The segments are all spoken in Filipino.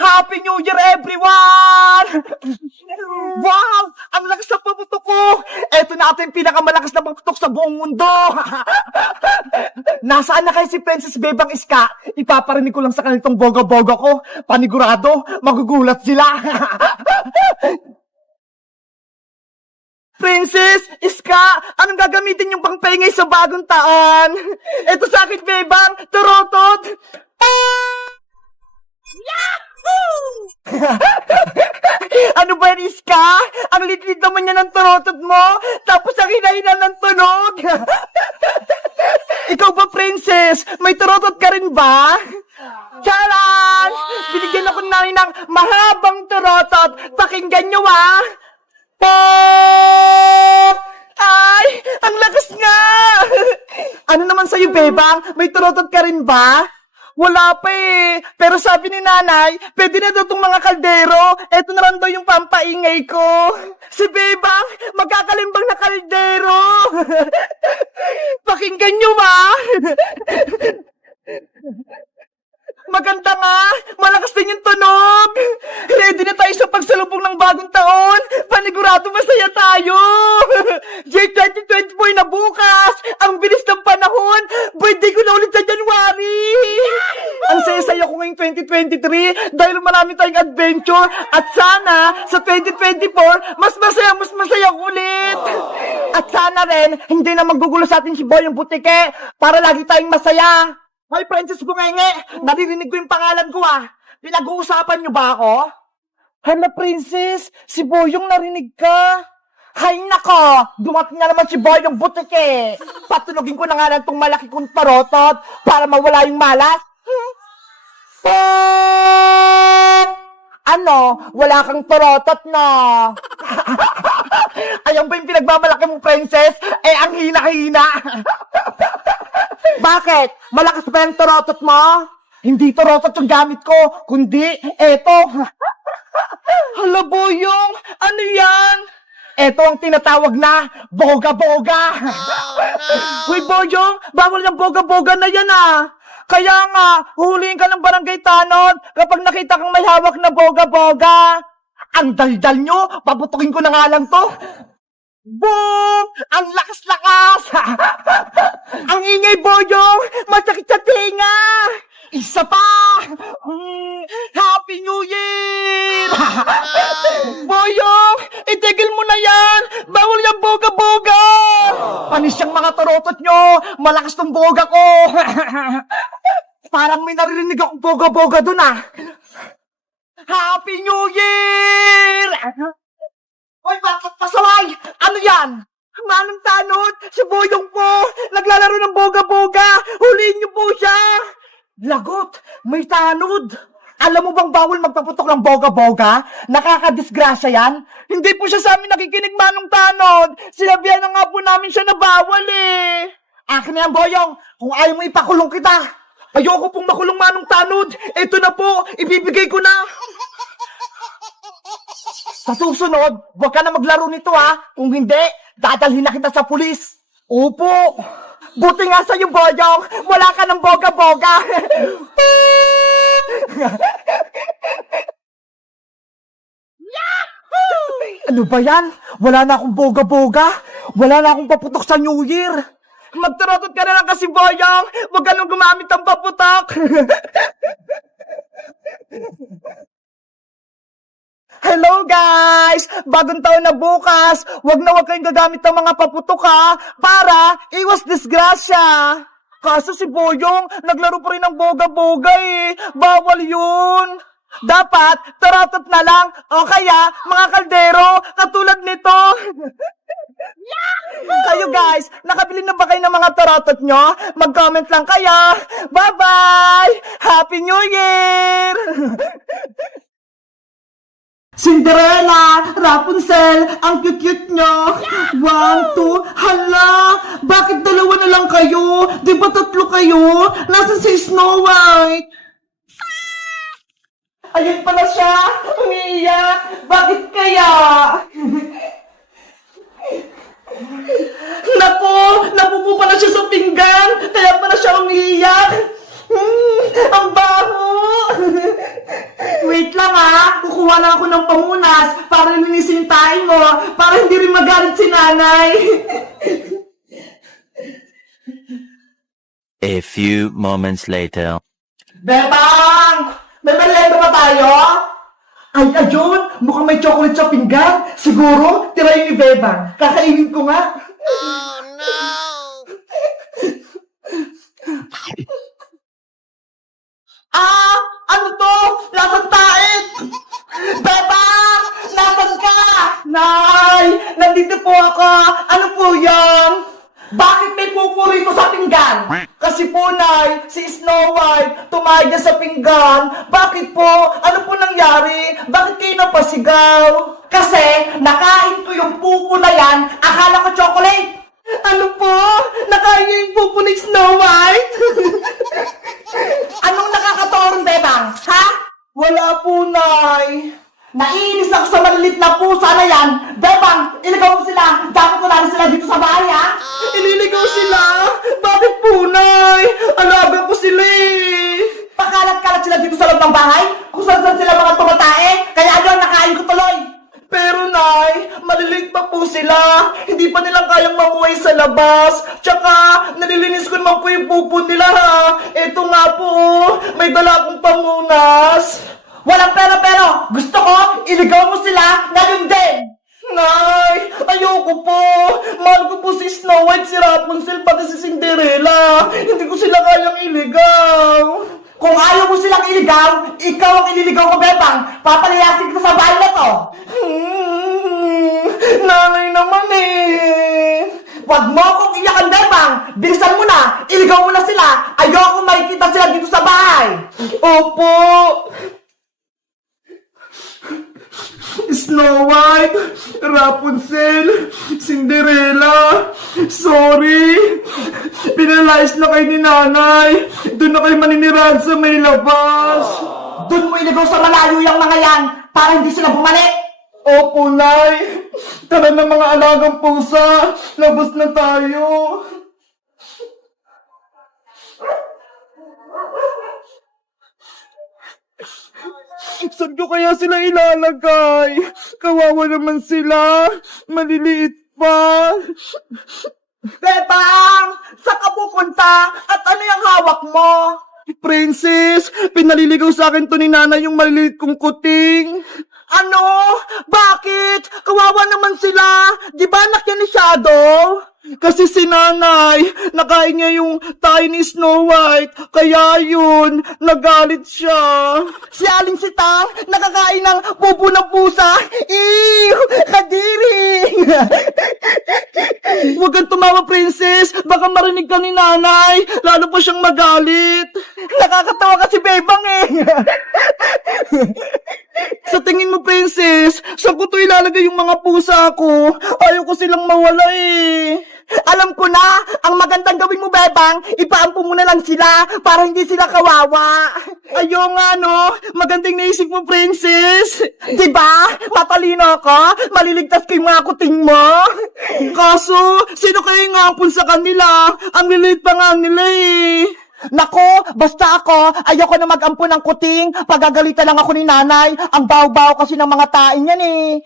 Happy New Year, everyone! Wow! Ang lakas ng paputok ko! Eto na ito yung pinakamalakas na paputok sa buong mundo! Nasaan na kayo si Princess Bebang Iska? Ipaparinig ko lang sa kanitong boga-boga ko. Panigurado, magugulat sila! Princess, Iska, anong gagamitin yung pangpaingay sa bagong taon? Ito sa akin, Bebang, turotot! Yahoo! Ano ba yan, Iska? Ang litlit naman yan ng turotot mo, tapos ang hinahinan ng tunog. Ikaw ba, Princess? May turotot ka rin ba? Charan! Binigyan ako namin ng mahabang turotot. Pakinggan nyo, ah! Ay! Ang lakas nga! Ano naman sa'yo, Bebang? May turotot ka rin ba? Wala pa eh. Pero sabi ni nanay, pwede na daw itong mga kaldero. Eto na lang daw yung pampaingay ko. Si Bebang, magkakalimbang na kaldero. Pakinggan nyo ba? Maganda nga! Malakas din yung tunog! Ready na tayo sa pagsalubong ng bagong taon! Panigurado masaya tayo! Year 2024 na bukas! Ang bilis ng panahon! Birthday ko na ulit sa January! Ang saya-saya ko ngayong 2023 dahil marami tayong adventure at sana sa 2024 mas masaya ulit! At sana rin hindi na maggugulo sa atin si Boyong Butike para lagi tayong masaya! Hoy, Princess Bungenge! Naririnig ko yung pangalan ko, ah! Pinag-uusapan niyo ba ako? Hala, Princess! Si Boyong narinig ka! Hay nako! Dumating na naman si Boyong Butike! Patunogin ko na nga lang itong malaki kong tarotot para mawala yung malas! Ano? Wala kang tarotot, no? Ayan ba yung pinagmamalaki mong, Princess? Eh, ang hina-hina! Bakit? Malakas ba yung turotot mo? Hindi turotot yung gamit ko, kundi eto. Hala, Boyong, ano yan? Eto ang tinatawag na boga-boga. Uy, Boyong, bawal yung boga-boga na yan, ah. Kaya nga, huhulihin ka ng barangay tanod kapag nakita kang may hawak na boga-boga. Ang daldal nyo, paputukin ko na nga lang to. Boom! Ang lakas-lakas! Ang ingay, Boyong! Masakit sa tinga! Isa pa! Happy New Year! Boyong! Itigil mo na yan! Bawal yung boga-boga! Panis yung mga turotot nyo! Malakas tong boga ko! Parang may naririnig akong boga-boga dun, ah! Happy New Year! Hoy, bakit pasaway? Ano yan? Manong tanod, si Boyong po, naglalaro ng boga-boga, huliin niyo po siya! Lagot, may tanod! Alam mo bang bawal magpaputok ng boga-boga? Nakakadisgrasya yan? Hindi po siya sa amin nakikinig, Manong tanod! Sinabihan na nga po namin siya na bawal eh! Akin na yan, Boyong, kung ayaw mo ipakulong kita! Ayoko pong makulong, Manong tanod! Ito na po, ibibigay ko na! Sa susunod, huwag ka na maglaro nito, ha? Kung hindi, dadalhin na kita sa pulis. Opo. Buti nga sa'yo, Boyong. Wala ka ng boga-boga. Ano ba yan? Wala na akong boga-boga. Wala na akong paputok sa New Year. Magturotot ka na lang kasi, Boyong. Huwag ka nang gumamit ng paputok. Hello guys! Bagong taon na bukas! Huwag kayong gagamit ng mga paputok, ha! Para iwas disgrasya! Kaso si Boyong, naglaro pa rin ng boga-boga eh! Bawal yun! Dapat, tarotot na lang! O kaya, mga kaldero, katulad nito! Kayo guys, nakabili na ba kayo ng mga tarotot nyo? Mag-comment lang kayo! Bye-bye! Happy New Year! Cinderella, Rapunzel, ang cute-cute nyo. 1, 2, hala, bakit dalawa na lang kayo? Di ba tatlo kayo? Nasaan si Snow White? Ayun pala siya, umiiyak. Bakit kaya? Naku, napupo pala siya sa pinggan, kaya pala siya umiiyak. Ang baho! Wait lang kukuha lang ako ng pamunas para linisin yung tae mo, para hindi rin magalit si nanay. A few moments later. Bebang! May merienda ba tayo? Ay, ayun! Mukhang may chocolate sa pinggan. Siguro, tirayin ni Bebang. Kakainin ko nga. Oh, no! Ano to? Lasang tait! Bebang! Nasaan ka? Nay! Nandito po ako! Ano po yan? Bakit may pupo rito sa pinggan? Kasi po, Nay, si Snow White tumayo niya sa pinggan. Bakit po? Ano po nangyari? Bakit kayo napasigaw? Kasi, nakain ko yung pupo na yan. Akala ko chocolate. Ano po? Nakain niyo yung pupo ni Snow White? Anong nakakatorong, Bebang? Ha? Wala po, Nay. Naiinis ako sa malilit na pusa na yan. Bebang, iligaw mo sila. Dapat ko lang sila dito sa bahay, ha? Ililigaw sila? Bakit po, Nay? Alaga ko sila eh. Pakalat-kalat sila dito sa loob ng bahay? Kung saan sila mga tumatae? Kaya yun, nakain ko tuloy. Pero, Nay, maliliit pa po sila. Hindi pa nila kayang mamuhay sa labas. Tsaka, nalilinis ko naman po yung pupo nila, ha? Eto nga po, may dala akong pamunas. Walang pero, gusto ko, iligaw mo sila ngayon din. Nay, ayoko po. Mahal ko po si Snow White, si Rapunzel, pati si Cinderella. Hindi ko sila kayang iligaw. Kung ayaw mo silang iligaw, ikaw ang ililigaw ko, Bebang. Papalayasin kita sa bahay na to. Nanay naman eh. Wag mo akong iyakan, Bebang. Bilisan mo na. Iligaw mo na sila. Ayoko makikita sila dito sa bahay. Opo. Snow White, Rapunzel, Cinderella, sorry. Pinalayas na kayo ni nanay. Doon na kayo maninirahan sa may labas. Doon mo iligaw sa malayo yung mga yan para hindi sila bumalik. Opo, Nay. Tara na mga alagang pusa. Labas na tayo. Saan ko kaya sila ilalagay? Kawawa naman sila. Maliliit pa. Bebang! Saan ka pupunta? At ano yung hawak mo? Princess, pinaliligaw sa akin to ni Nana yung maliliit kong kuting. Ano? Bakit? Kawawa naman sila. Di ba anak yan ni Shadow? Kasi si nanay, nakain niya yung tayo ni Snow White, kaya yun, nagalit siya. Si Aling Sitang, nakakain ng pupo ng pusa. Ew! Kadiri! Huwag kang tumawa, princess. Baka marinig ka ni nanay. Lalo pa siyang magalit. Nakakatawa kasi Bebang eh. Sa tingin mo, princess, saan ko to ilalagay yung mga pusa ko? Ayaw ko silang mawala eh. Alam ko na, ang magandang gawin mo, Bebang, ipaampo mo na lang sila para hindi sila kawawa. Ayaw nga, no? Magandang naisip mo, princess. Diba? Matalino ako. Maliligtas ko yung mga kuting mo. Kaso, sino kayo nga ampun sa kanila? Ang lilit pa nga nila eh. Nako, basta ako, ayoko na mag-ampo ng kuting, pagagalitan lang ako ni nanay, ang baw-baw kasi ng mga tain yan eh.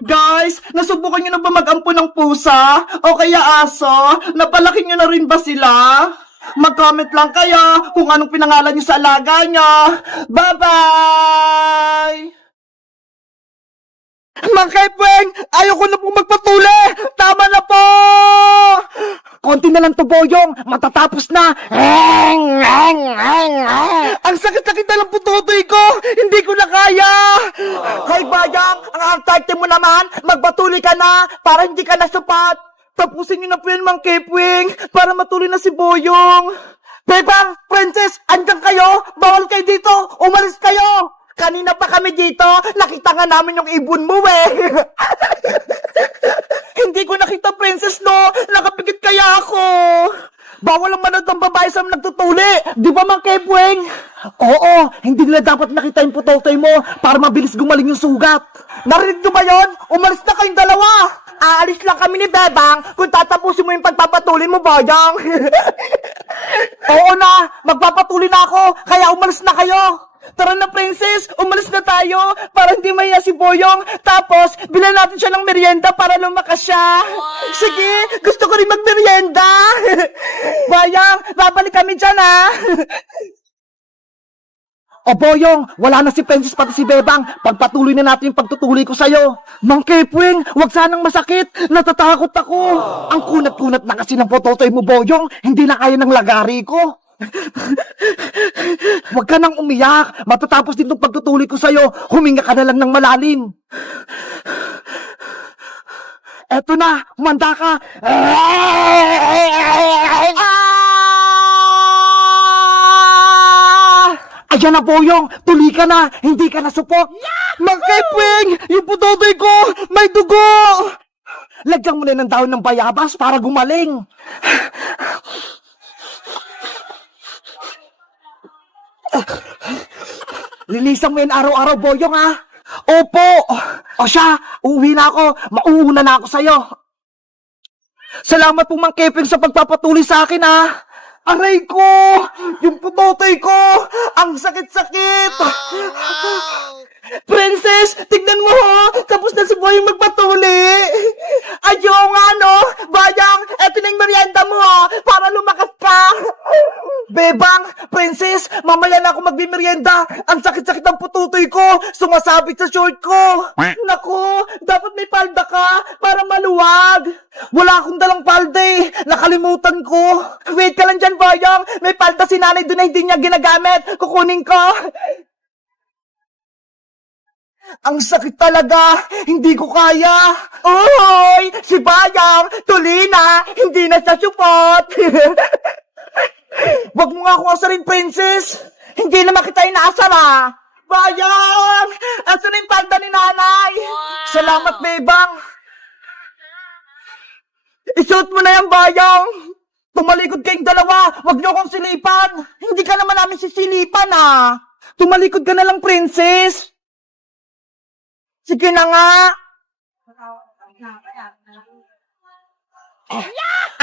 Guys, nasubukan nyo na ba mag-ampo ng pusa? O kaya aso? Napalaki nyo na rin ba sila? Mag-comment lang kayo kung anong pinangalan nyo sa alaga nyo. Bye-bye! Mang Kepweng, ayoko na pong magpatuli! Tama na po! Konti na lang to, Boyong. Matatapos na. Ang sakit-sakit na lang pututoy ko. Hindi ko na kaya. Kay Bayang, ang arte mo naman, magpatuloy ka na para hindi ka nasupat. Tapusin niyo na po yan, Mang Kepweng, para matuloy na si Boyong. Bebang, Princess, andyan kayo. Bawal kayo dito. Umalis kayo. Kanina pa kami dito, nakita nga namin yung ibon mo eh. Hindi ko nakita, Princess, no? Nakapikit kaya ako. Bawal ang manood ng babae sa nagtutuli. Di ba, Mang Kepweng? Oo, hindi nila dapat nakita yung putotoy mo para mabilis gumaling yung sugat. Narinig nyo ba yon? Umalis na kayong dalawa. Aalis lang kami ni Bebang kung tatapusin mo yung pagpapatuloy mo, Boyong. Oo na, magpapatuloy na ako, kaya umalis na kayo. Tara na, Princess, umalis na tayo para hindi mahiya si Boyong. Tapos, bilan natin siya ng merienda para lumakas siya. Sige, gusto ko rin magmerienda. Boyong, babalik kami dyan, ha. O Boyong, wala na si Princess pati si Bebang. Pagpatuloy na natin yung pagtutuloy ko sa'yo. Mang Kepweng, wag sanang masakit. Natatakot ako. Ang kunat-kunat na kasi ng pototoy mo, Boyong. Hindi na kaya ng lagari ko. Huwag ka nang umiyak. Matatapos din itong pagtutuloy ko sa'yo. Huminga ka na lang ng malalim. Eto na, humanda ka. Ayan na, Boyong! Tuli ka na! Hindi ka na supot! Mang Kepweng! Yung putotoy ko! May dugo! Lagyan mo na ng dahon ng bayabas para gumaling! Lilisan mo yan araw-araw, Boyong, ha? Opo! O siya, uuwi na ako. Mauuna na ako sa'yo. Salamat po, Mang Kepweng, sa pagpapatuloy sa akin, ha? Aray ko! Yung putotoy ko! Ang sakit-sakit! Princess, tignan mo ho! Tapos na si Boyong magpatuli! Ayaw nga, no? Bayang, eto na yung merienda mo, ha? Para lumakas ka! Bebang, Princess, mamaya na ako magmimerienda. Ang sakit-sakit ng pututoy ko. Sumasabit sa short ko. Naku, dapat may palda ka para maluwag. Wala akong dalang palda eh. Nakalimutan ko. Wait ka lang dyan, Boyong. May palda si nanay doon na hindi niya ginagamit. Kukunin ko. Ang sakit talaga. Hindi ko kaya. Uy, si Bayang, tuli na. Hindi na siya supot. Wag mo nga akong asarin, Princess. Hindi naman kita inaasar, ah. Bayang! Asa na yung palda ni nanay? Salamat, Bebang. Isuot mo na yan, Bayang. Tumalikod kayong dalawa. Wag niyo akong silipan. Hindi ka naman namin sisilipan, ah. Tumalikod ka na lang, Princess. Sige na nga.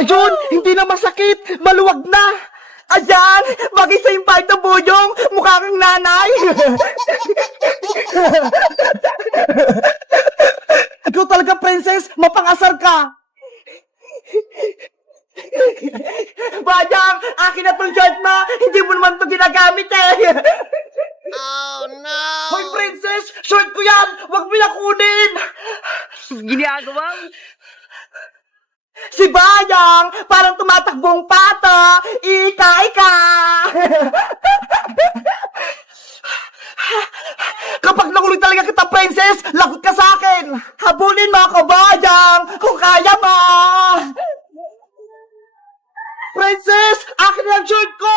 Ayun, hindi na masakit. Maluwag na. Ayan, bagay sa yung palda, Boyong. Mukha kang nanay. Ikaw talaga, Princess. Mapangasar ka. Bayang, akin na tong shirt mo. Hindi mo naman ito ginagamit eh. Oh no! Hoy, Princess! Short ko yan! Huwag mo na kunin! Ginagawa? Si Bayang! Parang tumatakbong pato! Ika! Kapag nakuloy talaga kita, Princess, lagot ka sa akin! Habulin mo ako, Bayang! Kung kaya mo! Princess! Akin na ang shirt ko!